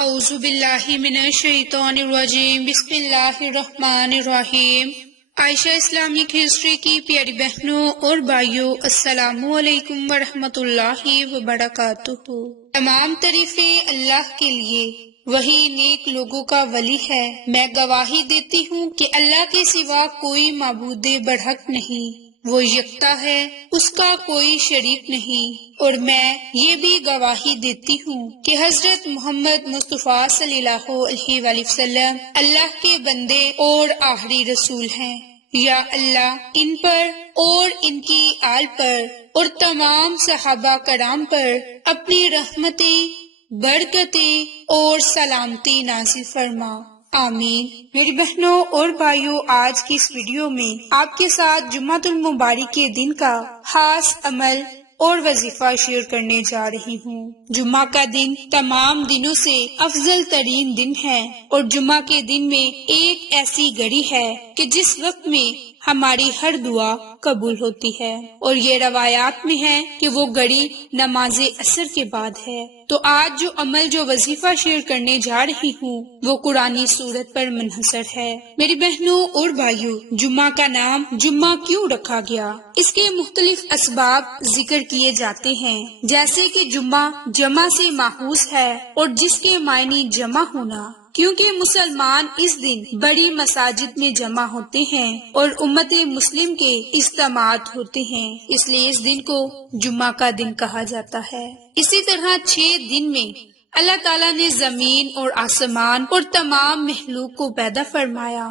اعوذ باللہ من الشیطان الرجیم، بسم اللہ الرحمن الرحیم۔ عائشہ اسلامک ہسٹری کی پیاری بہنوں اور بھائیوں، السلام علیکم ورحمۃ اللہ وبرکاتہ۔ تمام تعریفیں اللہ کے لیے، وہی نیک لوگوں کا ولی ہے۔ میں گواہی دیتی ہوں کہ اللہ کے سوا کوئی معبود برحق نہیں، وہ یکتا ہے، اس کا کوئی شریک نہیں، اور میں یہ بھی گواہی دیتی ہوں کہ حضرت محمد مصطفیٰ صلی اللہ علیہ وآلہ وسلم اللہ کے بندے اور آخری رسول ہیں۔ یا اللہ ان پر اور ان کی آل پر اور تمام صحابہ کرام پر اپنی رحمتیں، برکتیں اور سلامتی نازل فرما، آمین۔ میری بہنوں اور بھائیوں، آج کی اس ویڈیو میں آپ کے ساتھ جمعۃ المبارک کے دن کا خاص عمل اور وظیفہ شیئر کرنے جا رہی ہوں۔ جمعہ کا دن تمام دنوں سے افضل ترین دن ہے، اور جمعہ کے دن میں ایک ایسی گھڑی ہے کہ جس وقت میں ہماری ہر دعا قبول ہوتی ہے، اور یہ روایات میں ہے کہ وہ گھڑی نماز عصر کے بعد ہے۔ تو آج جو وظیفہ شیئر کرنے جا رہی ہوں وہ قرآنی سورت پر منحصر ہے۔ میری بہنوں اور بھائیوں، جمعہ کا نام جمعہ کیوں رکھا گیا؟ اس کے مختلف اسباب ذکر کیے جاتے ہیں، جیسے کہ جمعہ جمع سے ماخوذ ہے اور جس کے معنی جمع ہونا، کیونکہ مسلمان اس دن بڑی مساجد میں جمع ہوتے ہیں اور امت مسلم کے اجتماعات ہوتے ہیں، اس لیے اس دن کو جمعہ کا دن کہا جاتا ہے۔ اسی طرح 6 دن میں اللہ تعالیٰ نے زمین اور آسمان اور تمام مخلوق کو پیدا فرمایا،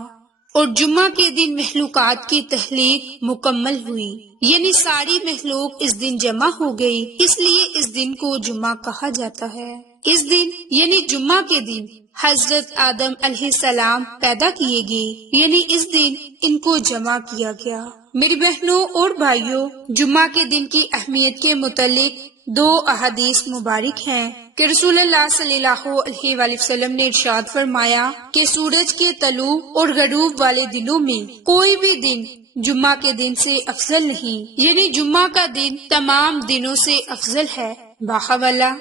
اور جمعہ کے دن مخلوقات کی تخلیق مکمل ہوئی، یعنی ساری مخلوق اس دن جمع ہو گئی، اس لیے اس دن کو جمعہ کہا جاتا ہے۔ اس دن یعنی جمعہ کے دن حضرت آدم علیہ السلام پیدا کیے گئے، یعنی اس دن ان کو جمع کیا گیا۔ میری بہنوں اور بھائیوں، جمعہ کے دن کی اہمیت کے متعلق 2 احادیث مبارک ہیں کہ رسول اللہ صلی اللہ علیہ وآلہ وسلم نے ارشاد فرمایا کہ سورج کے طلوع اور غروب والے دنوں میں کوئی بھی دن جمعہ کے دن سے افضل نہیں، یعنی جمعہ کا دن تمام دنوں سے افضل ہے۔ باحوالہ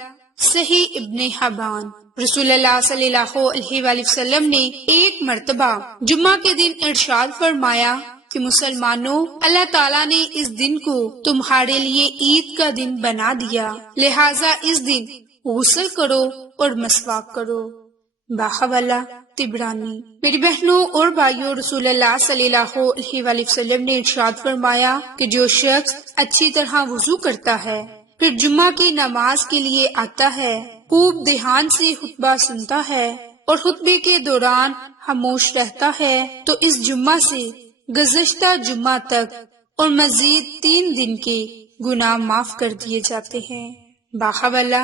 صحیح ابن حبان۔ رسول اللہ صلی اللہ علیہ وآلہ وسلم نے ایک مرتبہ جمعہ کے دن ارشاد فرمایا کہ مسلمانوں، اللہ تعالیٰ نے اس دن کو تمہارے لیے عید کا دن بنا دیا، لہٰذا اس دن غسل کرو اور مسواک کرو۔ باحوالہ طبرانی۔ میری بہنوں اور بھائیوں، رسول اللہ صلی اللہ علیہ وآلہ وسلم نے ارشاد فرمایا کہ جو شخص اچھی طرح وضو کرتا ہے، پھر جمعہ کی نماز کے لیے آتا ہے، خوب دھیان سے خطبہ سنتا ہے اور خطبے کے دوران خاموش رہتا ہے، تو اس جمعہ سے گزشتہ جمعہ تک اور مزید 3 دن کے گناہ معاف کر دیے جاتے ہیں۔ باحوالہ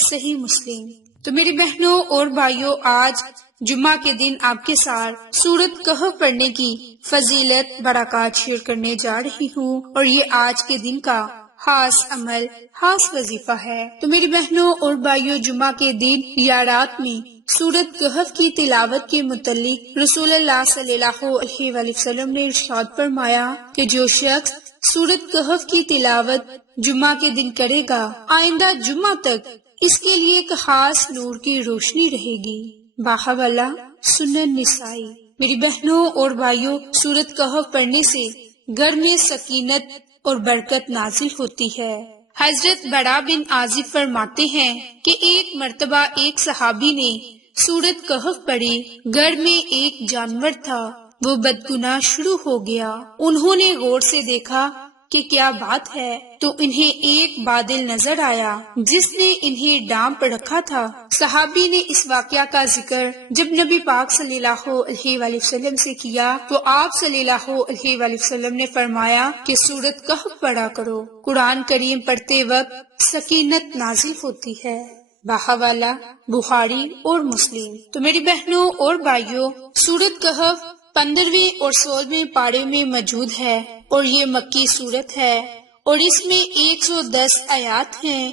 صحیح مسلم۔ تو میری بہنوں اور بھائیوں، آج جمعہ کے دن آپ کے ساتھ سورۃ کہف پڑھنے کی فضیلت برکات شیئر کرنے جا رہی ہوں، اور یہ آج کے دن کا خاص عمل، خاص وظیفہ ہے۔ تو میری بہنوں اور بھائیوں، جمعہ کے دن یا رات میں سورۃ کہف کی تلاوت کے متعلق رسول اللہ صلی اللہ علیہ وآلہ وسلم نے ارشاد فرمایا کہ جو شخص سورۃ کہف کی تلاوت جمعہ کے دن کرے گا، آئندہ جمعہ تک اس کے لیے ایک خاص نور کی روشنی رہے گی۔ باحوالہ سنن نسائی۔ میری بہنوں اور بھائیوں، سورۃ کہف پڑھنے سے گھر میں سکینت اور برکت نازل ہوتی ہے۔ حضرت برا بن عازب فرماتے ہیں کہ ایک مرتبہ ایک صحابی نے سورۃ کہف پڑھی، گھر میں ایک جانور تھا، وہ بدگناہ شروع ہو گیا۔ انہوں نے غور سے دیکھا کہ کیا بات ہے، تو انہیں ایک بادل نظر آیا جس نے انہیں ڈانپ رکھا تھا۔ صحابی نے اس واقعہ کا ذکر جب نبی پاک صلی اللہ علیہ وآلہ وسلم سے کیا تو آپ صلی اللہ علیہ وآلہ وسلم نے فرمایا کہ سورۃ کہف پڑھا کرو، قرآن کریم پڑھتے وقت سکینت نازل ہوتی ہے۔ باحوالہ بخاری اور مسلم۔ تو میری بہنوں اور بھائیوں، سورۃ کہف 15ویں اور 16ویں پارے میں موجود ہے، اور یہ مکی سورت ہے، اور اس میں 110 آیات ہیں،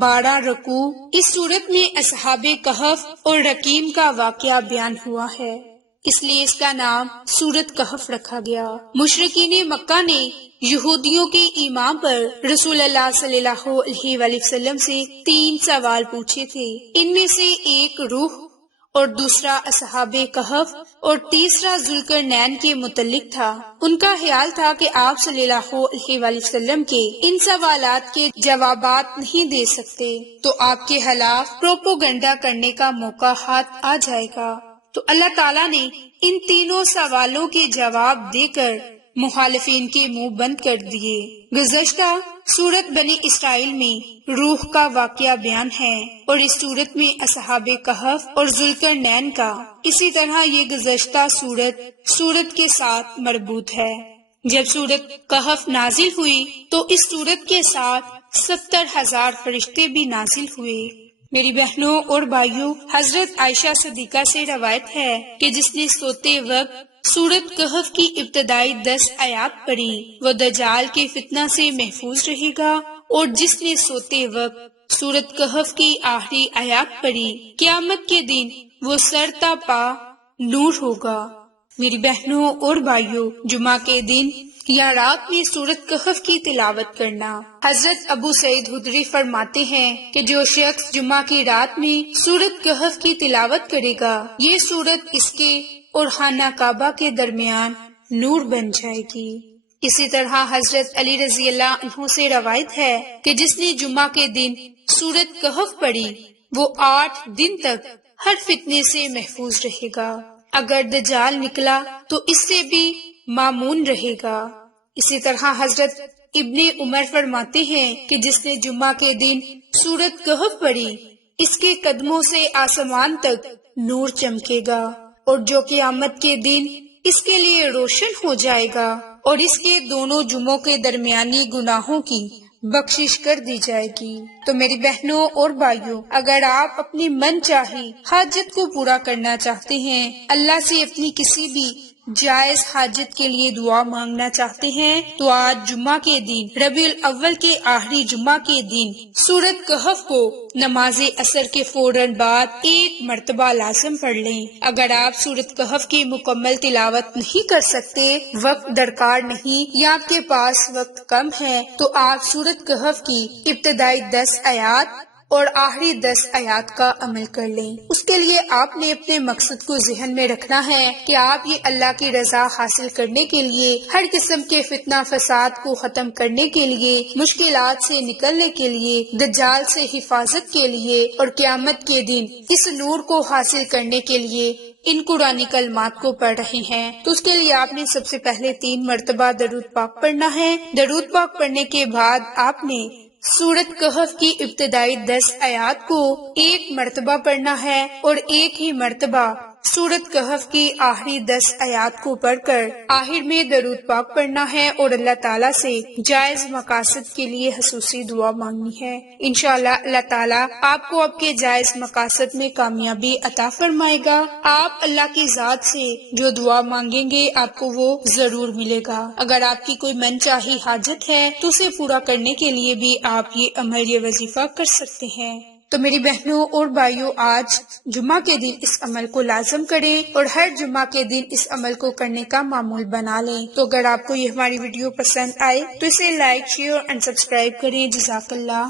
12 رکوع۔ اس سورت میں اصحاب کہف اور رقیم کا واقعہ بیان ہوا ہے۔ اس لیے اس کا نام سورۃ کہف رکھا گیا۔ مشرکین مکہ نے یہودیوں کے ایمان پر رسول اللہ صلی اللہ علیہ وآلہ وسلم سے 3 سوال پوچھے تھے۔ ان میں سے ایک روح اور دوسرا اصحاب کہف اور تیسرا ذوالقرنین کے متعلق تھا۔ ان کا خیال تھا کہ آپ صلی اللہ علیہ وآلہ وسلم کے ان سوالات کے جوابات نہیں دے سکتے تو آپ کے خلاف پروپوگنڈا کرنے کا موقع ہاتھ آ جائے گا، تو اللہ تعالیٰ نے ان تینوں سوالوں کے جواب دے کر مخالفین کے منہ بند کر دیے۔ گزشتہ سورت بنی اسرائیل میں روح کا واقعہ بیان ہے اور اس سورت میں اصحاب کہف اور ذوالقرنین کا، اسی طرح یہ گزشتہ سورت کے ساتھ مربوط ہے۔ جب سورت کہف نازل ہوئی تو اس سورت کے ساتھ 70,000 فرشتے بھی نازل ہوئے۔ میری بہنوں اور بھائیوں، حضرت عائشہ صدیقہ سے روایت ہے کہ جس نے سوتے وقت سورت کہف کی ابتدائی 10 آیات پڑھی وہ دجال کے فتنہ سے محفوظ رہے گا، اور جس نے سوتے وقت سورت کہف کی آخری آیات پڑھی قیامت کے دن وہ سر تا پا نور ہوگا۔ میری بہنوں اور بھائیوں، جمعہ کے دن یا رات میں سورت کہف کی تلاوت کرنا۔ حضرت ابو سعید خدری فرماتے ہیں کہ جو شخص جمعہ کی رات میں سورت کہف کی تلاوت کرے گا، یہ سورت اس کے اور خانہ کعبہ کے درمیان نور بن جائے گی۔ اسی طرح حضرت علی رضی اللہ عنہ سے روایت ہے کہ جس نے جمعہ کے دن سورت کہف پڑھی وہ 8 دن تک ہر فتنے سے محفوظ رہے گا، اگر دجال نکلا تو اس سے بھی مامون رہے گا۔ اسی طرح حضرت ابن عمر فرماتے ہیں کہ جس نے جمعہ کے دن سورت کہف پڑھی اس کے قدموں سے آسمان تک نور چمکے گا، اور جو قیامت کے دن اس کے لیے روشن ہو جائے گا، اور اس کے دونوں جمعوں کے درمیانی گناہوں کی بخشش کر دی جائے گی۔ تو میری بہنوں اور بھائیوں، اگر آپ اپنی من چاہی حاجت کو پورا کرنا چاہتے ہیں، اللہ سے اپنی کسی بھی جائز حاجت کے لیے دعا مانگنا چاہتے ہیں، تو آج جمعہ کے دن ربیع الاول کے آخری جمعہ کے دن سورت کہف کو نماز عصر کے فوراً بعد 1 مرتبہ لازم پڑھ لیں۔ اگر آپ سورت کہف کی مکمل تلاوت نہیں کر سکتے، وقت درکار نہیں یا آپ کے پاس وقت کم ہے، تو آپ سورت کہف کی ابتدائی 10 آیات اور آخری 10 آیات کا عمل کر لیں۔ اس کے لیے آپ نے اپنے مقصد کو ذہن میں رکھنا ہے کہ آپ یہ اللہ کی رضا حاصل کرنے کے لیے، ہر قسم کے فتنہ فساد کو ختم کرنے کے لیے، مشکلات سے نکلنے کے لیے، دجال سے حفاظت کے لیے اور قیامت کے دن اس نور کو حاصل کرنے کے لیے ان قرآنی کلمات کو پڑھ رہے ہیں۔ تو اس کے لیے آپ نے سب سے پہلے 3 مرتبہ درود پاک پڑھنا ہے۔ درود پاک پڑھنے کے بعد آپ نے سورت کہف کی ابتدائی 10 آیات کو 1 مرتبہ پڑھنا ہے، اور 1 ہی مرتبہ سورت کہف کی آخری 10 آیات کو پڑھ کر آخر میں درود پاک پڑھنا ہے، اور اللہ تعالیٰ سے جائز مقاصد کے لیے خصوصی دعا مانگنی ہے۔ انشاءاللہ اللہ تعالیٰ آپ کو آپ کے جائز مقاصد میں کامیابی عطا فرمائے گا۔ آپ اللہ کی ذات سے جو دعا مانگیں گے آپ کو وہ ضرور ملے گا۔ اگر آپ کی کوئی من چاہی حاجت ہے تو اسے پورا کرنے کے لیے بھی آپ یہ عمل، یہ وظیفہ کر سکتے ہیں۔ تو میری بہنوں اور بھائیوں، آج جمعہ کے دن اس عمل کو لازم کریں اور ہر جمعہ کے دن اس عمل کو کرنے کا معمول بنا لیں۔ تو اگر آپ کو یہ ہماری ویڈیو پسند آئے تو اسے لائک، شیئر اور سبسکرائب کریں۔ جزاک اللہ۔